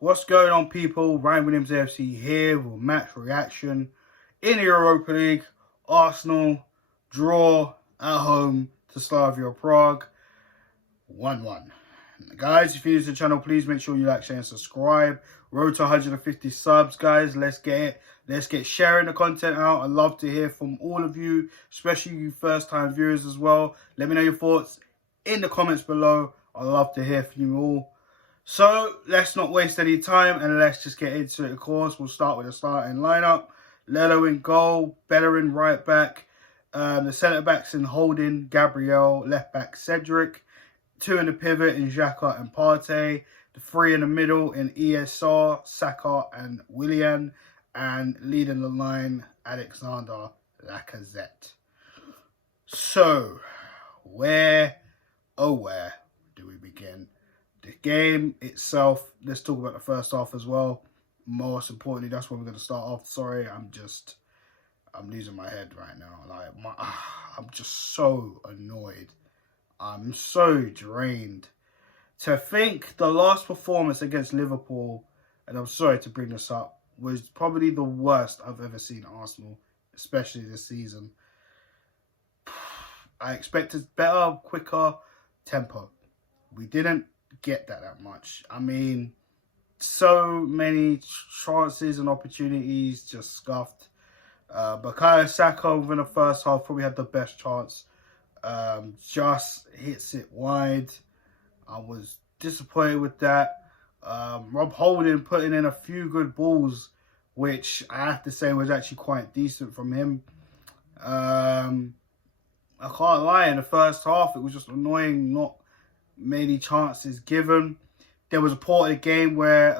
What's going on, people? Ryan Williams AFC here with match reaction in the Europa League. Arsenal draw at home to Slavia Prague 1-1. Guys, if you're new to the channel, please make sure you like, share, and subscribe. Road to 150 subs, guys. Let's get sharing the content out. I'd love to hear from all of you, especially you first-time viewers as well. Let me know your thoughts in the comments below. I'd love to hear from you all. So, let's not waste any time and let's just get into it, of course. We'll start with the starting lineup. Lello in goal, Bellerin right back. The centre-backs in Holding, Gabriel, left-back Cedric. Two in the pivot in Xhaka and Partey. The three in the middle in ESR, Saka and Willian. And leading the line, Alexander Lacazette. So, where do we begin? The game itself, let's talk about the first half as well. Most importantly, that's where we're going to start off. Sorry, I'm losing my head right now. I'm just so annoyed. I'm so drained. To think the last performance against Liverpool, and I'm sorry to bring this up, was probably the worst I've ever seen Arsenal, especially this season. I expected better, quicker tempo. We didn't get that much. I mean, so many chances and opportunities just scuffed. Bukayo Saka within the first half probably had the best chance. Just hits it wide. I was disappointed with that. Rob Holding putting in a few good balls, which I have to say was actually quite decent from him. I can't lie, in the first half it was just annoying, not many chances given. There was a part of the game where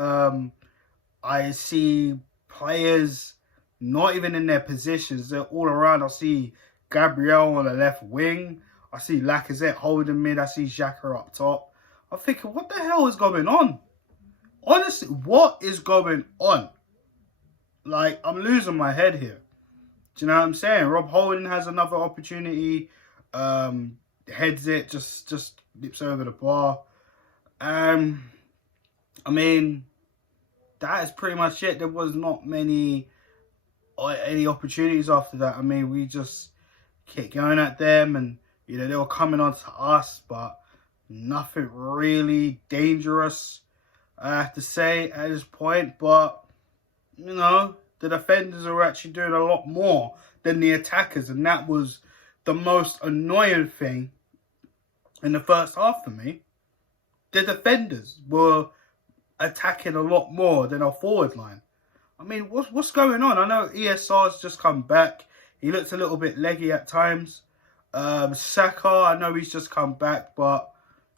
I see players not even in their positions. They're all around. I see Gabriel on the left wing. I see Lacazette holding mid. I see Xhaka up top. I'm thinking, what the hell is going on? Honestly, what is going on? Like, I'm losing my head here. Do you know what I'm saying? Rob Holding has another opportunity. Heads it, just lips over the bar. I mean, that is pretty much it. There was not any opportunities after that. I mean, we just kept going at them, and you know they were coming on to us, but nothing really dangerous, I have to say, at this point. But you know, the defenders are actually doing a lot more than the attackers, and that was the most annoying thing in the first half for me. The defenders were attacking a lot more than our forward line. I mean, what's going on? I know ESR's just come back. He looks a little bit leggy at times. Saka, I know he's just come back, but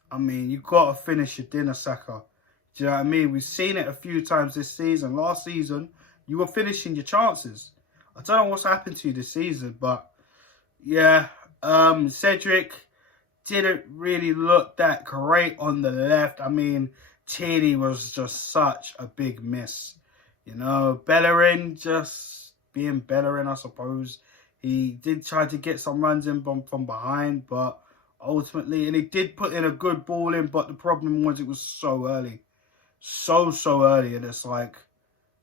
I mean, you've got to finish your dinner, Saka. Do you know what I mean? We've seen it a few times this season. Last season, you were finishing your chances. I don't know what's happened to you this season, but yeah, Cedric didn't really look that great on the left. I mean, Tierney was just such a big miss. You know, Bellerin just being Bellerin, I suppose. He did try to get some runs in from behind, but ultimately, and he did put in a good ball in, but the problem was it was so early. So early, and it's like,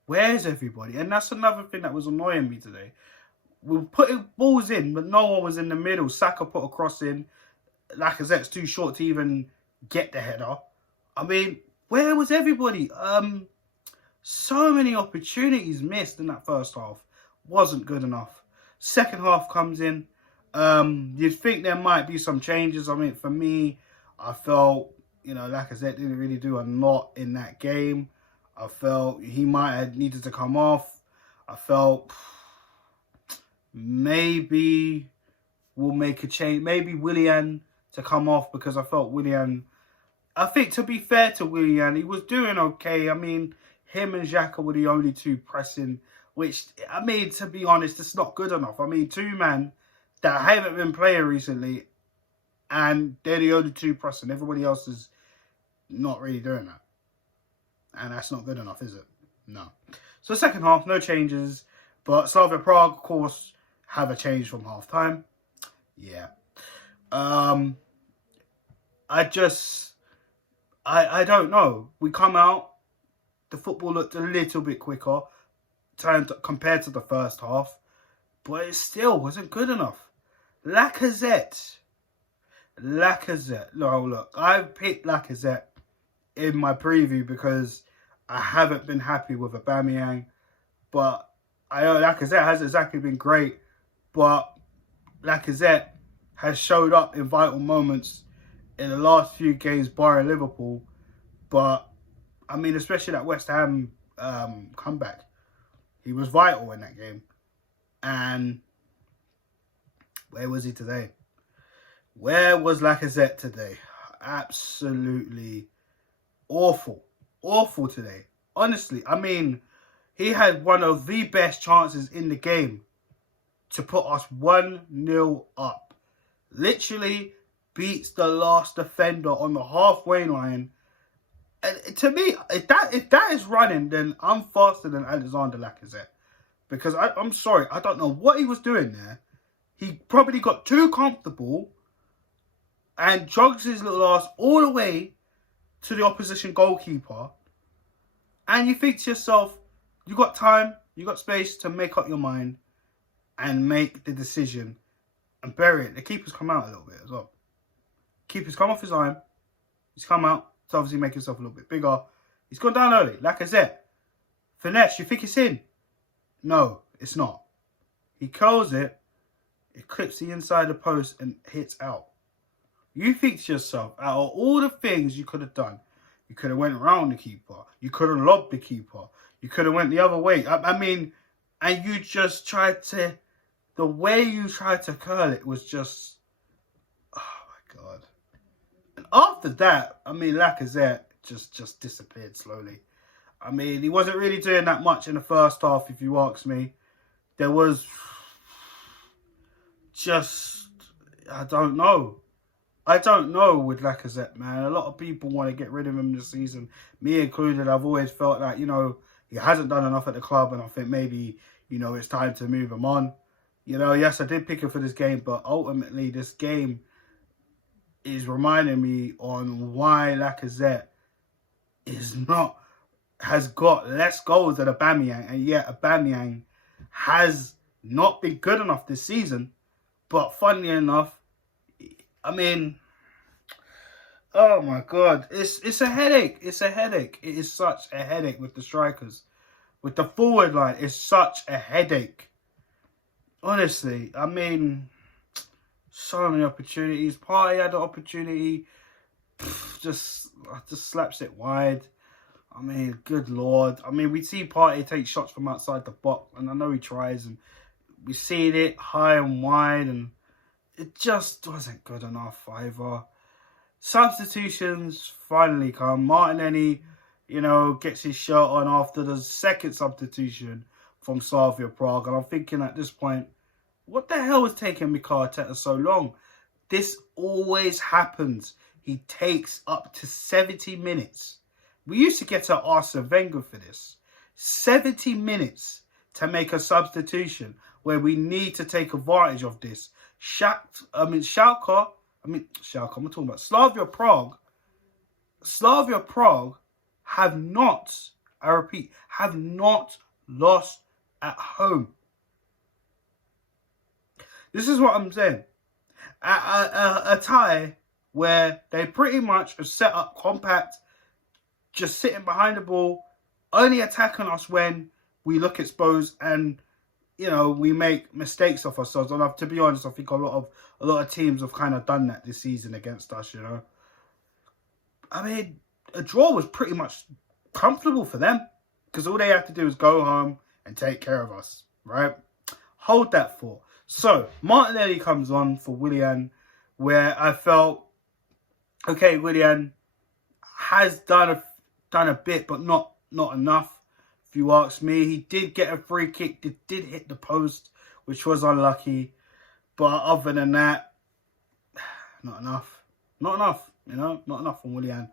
where's everybody? And that's another thing that was annoying me today. We were putting balls in, but no one was in the middle. Saka put a cross in. Lacazette's too short to even get the header. I mean, where was everybody? So many opportunities missed in that first half. Wasn't good enough. Second half comes in. You'd think there might be some changes. I mean, for me, I felt, you know, Lacazette didn't really do a lot in that game. I felt he might have needed to come off. I felt maybe we'll make a change. Maybe Willian to come off, because I felt Willian, I think, to be fair to Willian, he was doing okay. I mean, him and Xhaka were the only two pressing, which, I mean, to be honest, it's not good enough. I mean, two men that haven't been playing recently, and they're the only two pressing. Everybody else is not really doing that. And that's not good enough, is it? No. So second half, no changes. But Slavia Prague, of course, have a change from half-time. Yeah. I don't know. We come out, the football looked a little bit quicker compared to the first half, but it still wasn't good enough. Lacazette. No, look, I picked Lacazette in my preview because I haven't been happy with Aubameyang, but I know Lacazette hasn't exactly been great, but Lacazette has showed up in vital moments in the last few games, barring Liverpool. But, I mean, especially that West Ham comeback, he was vital in that game. And where was he today? Where was Lacazette today? Absolutely awful. Awful today. Honestly, I mean, he had one of the best chances in the game to put us 1-0 up. Literally beats the last defender on the halfway line. And to me, if that is running, then I'm faster than Alexander Lacazette. Because I'm sorry, I don't know what he was doing there. He probably got too comfortable and jogs his little ass all the way to the opposition goalkeeper. And you think to yourself, you got time, you got space to make up your mind and make the decision and bury it. The keeper's come out a little bit as well. Keeper's come off his line. He's come out to obviously make himself a little bit bigger. He's gone down early. Lacazette. Finesse, you think it's in? No, it's not. He curls it. It clips the inside of the post and hits out. You think to yourself, out of all the things you could have done, you could have went around the keeper. You could have lobbed the keeper. You could have went the other way. I mean, and you just tried to, the way you tried to curl it was just, oh my God. And after that, I mean, Lacazette just disappeared slowly. I mean, he wasn't really doing that much in the first half, if you ask me. There was just, I don't know with Lacazette, man. A lot of people want to get rid of him this season, me included. I've always felt like, you know, he hasn't done enough at the club, and I think maybe, you know, it's time to move him on. You know, yes, I did pick him for this game, but ultimately this game is reminding me on why Lacazette has got less goals than Aubameyang, and yet Aubameyang has not been good enough this season. But funnily enough, I mean, oh my God, it's a headache. It's a headache. It is such a headache with the strikers. With the forward line, it's such a headache. Honestly, I mean, so many opportunities. Partey had the opportunity, just slaps it wide. I mean, good Lord. I mean, we see Partey take shots from outside the box, and I know he tries, and we've seen it high and wide, and it just wasn't good enough either. Substitutions finally come. Martinelli, you know, gets his shirt on after the second substitution from Slavia Prague, and I'm thinking at this point, what the hell is taking Mikel Arteta so long? This always happens. He takes up to 70 minutes. We used to get to Arsene Wenger for this. 70 minutes to make a substitution where we need to take advantage of this. I'm talking about Slavia Prague. Slavia Prague have not, I repeat, have not lost at home. This is what I'm saying. A tie where they pretty much have set up compact, just sitting behind the ball, only attacking us when we look exposed and, you know, we make mistakes of ourselves. And to be honest, I think a lot of teams have kind of done that this season against us, you know. I mean, a draw was pretty much comfortable for them because all they have to do is go home and take care of us, right? Hold that thought. So, Martinelli comes on for Willian, where I felt, okay, Willian has done a bit, but not enough, if you ask me. He did get a free kick, did hit the post, which was unlucky. But other than that, not enough. Not enough, you know, not enough from Willian,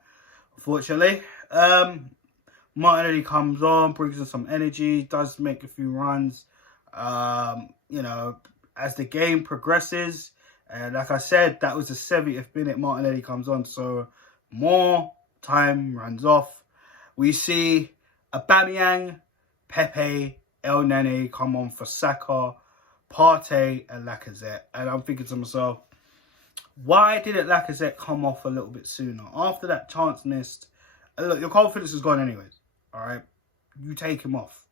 unfortunately. Martinelli comes on, brings in some energy, does make a few runs. You know, as the game progresses, and like I said, that was the 70th minute Martinelli comes on, so more time runs off. We see Aubameyang, Pepe, El Nene come on for Saka, Partey and Lacazette. And I'm thinking to myself, why didn't Lacazette come off a little bit sooner? After that chance missed, look, your confidence is gone anyways, all right? You take him off.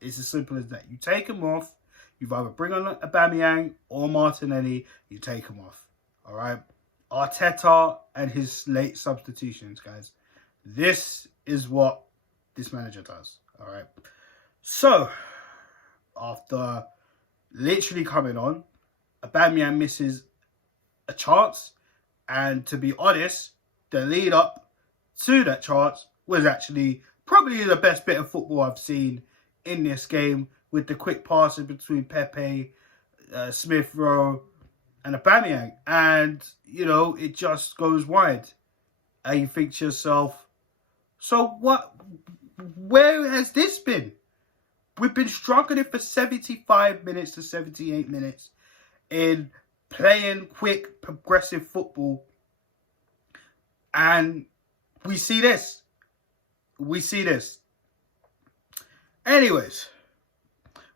It's as simple as that. You take him off. You've either bring on Aubameyang or Martinelli. You take him off, all right? Arteta and his late substitutions, guys. This is what this manager does, all right? So, after literally coming on, Aubameyang misses a chance, and to be honest, the lead up to that chance was actually probably the best bit of football I've seen in this game, with the quick passes between Pepe, Smith Rowe and Aubameyang, and you know, it just goes wide, and you think to yourself, so what, where has this been? We've been struggling for 75 minutes to 78 minutes in playing quick, progressive football. And we see this. We see this. Anyways,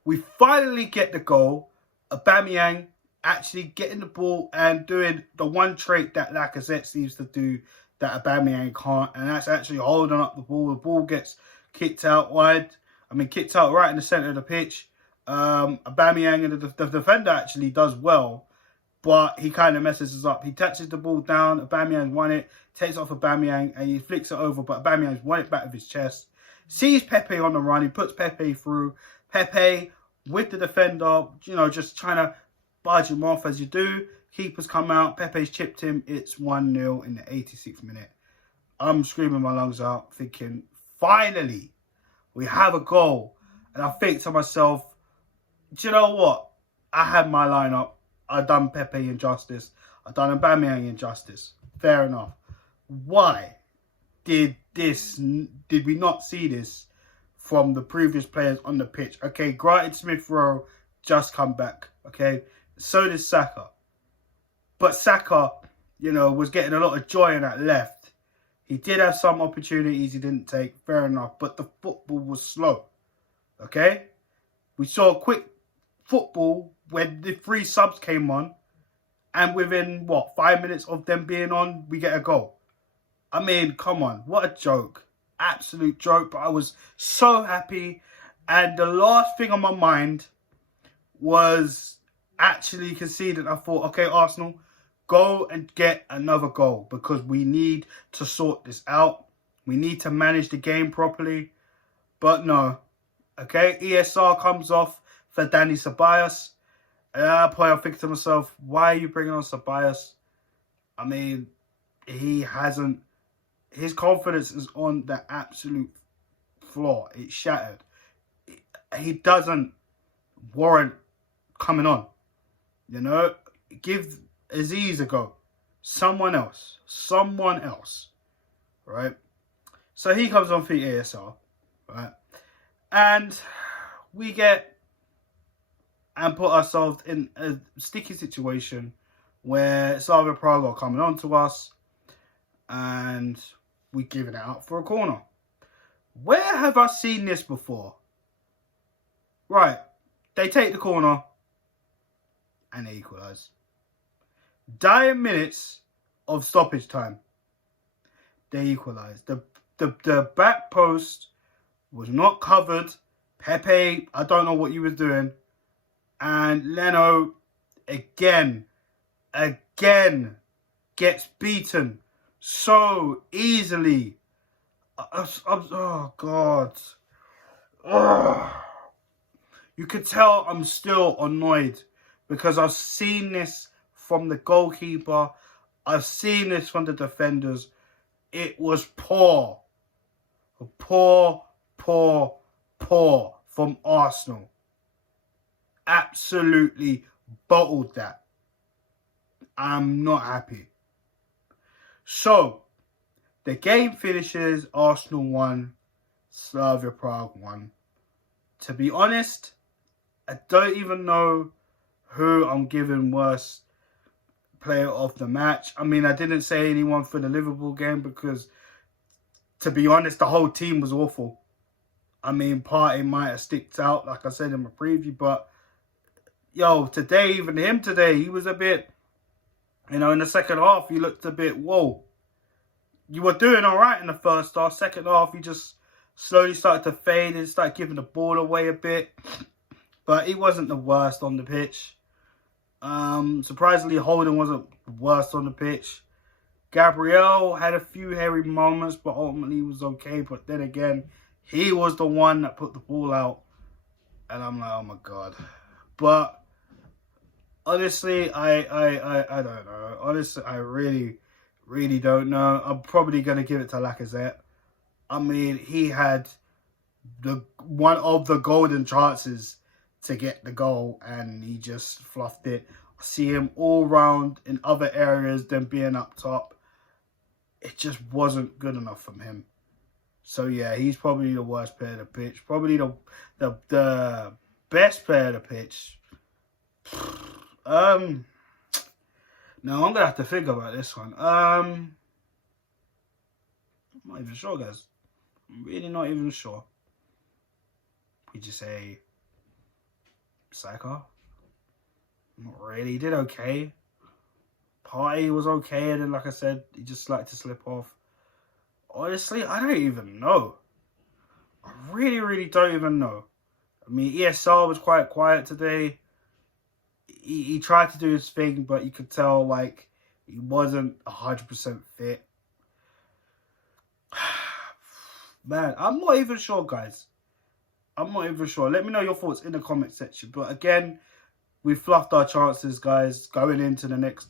we finally get the goal. Aubameyang actually getting the ball and doing the one trait that Lacazette seems to do that Aubameyang can't. And that's actually holding up the ball. The ball gets kicked out wide. Kicked out right in the centre of the pitch. Aubameyang and the defender actually does well, but he kind of messes us up. He touches the ball down. Aubameyang won it, takes it off Aubameyang, and he flicks it over, but Aubameyang's won it back with his chest. Sees Pepe on the run. He puts Pepe through. Pepe with the defender, you know, just trying to barge him off as you do. Keepers come out. Pepe's chipped him. It's 1-0 in the 86th minute. I'm screaming my lungs out, thinking, finally, we have a goal. And I think to myself, do you know what? I had my lineup. I done Pepe injustice. I done Aubameyang injustice. Fair enough. Why did we not see this from the previous players on the pitch? Okay, granted, Smith Rowe just come back. Okay, so did Saka. But Saka, you know, was getting a lot of joy in that left. He did have some opportunities he didn't take, fair enough, but the football was slow, okay? We saw quick football when the 3 subs came on, and within, 5 minutes of them being on, we get a goal. Come on, what a joke. Absolute joke, but I was so happy, and the last thing on my mind was actually conceding. I thought, okay, Arsenal, go and get another goal because we need to sort this out. We need to manage the game properly. But no. Okay, ESR comes off for Danny Ceballos. And at that point, I think to myself, why are you bringing on Ceballos? His confidence is on the absolute floor. It's shattered. He doesn't warrant coming on. You know, give Aziz a go. Someone else. Right? So he comes on for ESR. Right? And we get and put ourselves in a sticky situation where Slavia Prague are coming on to us and we're giving it out for a corner. Where have I seen this before? Right. They take the corner and they equalise. Dying minutes of stoppage time. They equalised. The back post was not covered. Pepe, I don't know what he was doing. And Leno, again, gets beaten so easily. Oh, God. You could tell I'm still annoyed because I've seen this from the goalkeeper. I've seen this from the defenders. It was poor from Arsenal. Absolutely bottled that. I'm not happy. So, the game finishes Arsenal 1, Slavia Prague 1. To be honest, I don't even know who I'm giving worst player of the match. I didn't say anyone for the Liverpool game because, to be honest, the whole team was awful. I mean, Partey might have sticked out, like I said in my preview, but yo, today, even him today, he was a bit, in the second half, he looked a bit, whoa. You were doing all right in the first half. Second half, you just slowly started to fade and start giving the ball away a bit. But he wasn't the worst on the pitch. Surprisingly, Holden wasn't the worst on the pitch. Gabriel had a few hairy moments, but ultimately he was okay. But then again, he was the one that put the ball out. And I'm like, oh my God. But honestly, I don't know. Honestly, I really don't know. I'm probably going to give it to Lacazette. I mean, he had one of the golden chances to get the goal, and he just fluffed it. I see him all round in other areas than being up top. It just wasn't good enough from him. So yeah, he's probably the worst player of the pitch. Probably the best player of the pitch. No, I'm gonna have to think about this one. I'm not even sure, guys. I'm really not even sure. We just say Saka. Not really. He did okay. Partey was okay, and then, like I said, he just liked to slip off. Honestly, I don't even know. I really don't even know. I mean, ESR was quite quiet today. He tried to do his thing, but you could tell, like, he wasn't 100% fit. Man, I'm not even sure, guys. I'm not even sure. Let me know your thoughts in the comment section. But again, we fluffed our chances, guys, going into the next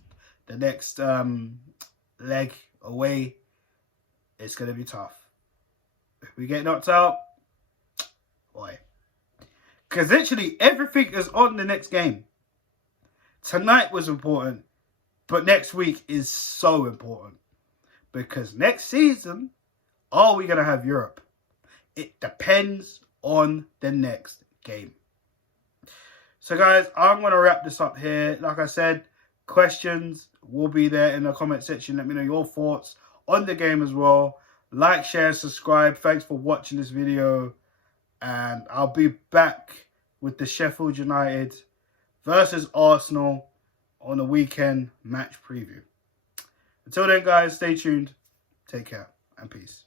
leg away. It's going to be tough. If we get knocked out, boy. Because literally everything is on the next game. Tonight was important, but next week is so important. Because next season, are we going to have Europe? It depends on the next game. So guys, I'm going to wrap this up here. Like I said, questions will be there in the comment section. Let me know your thoughts on the game as well. Like, share, subscribe. Thanks for watching this video. And I'll be back with the Sheffield United versus Arsenal on the weekend match preview. Until then, guys, stay tuned. Take care and peace.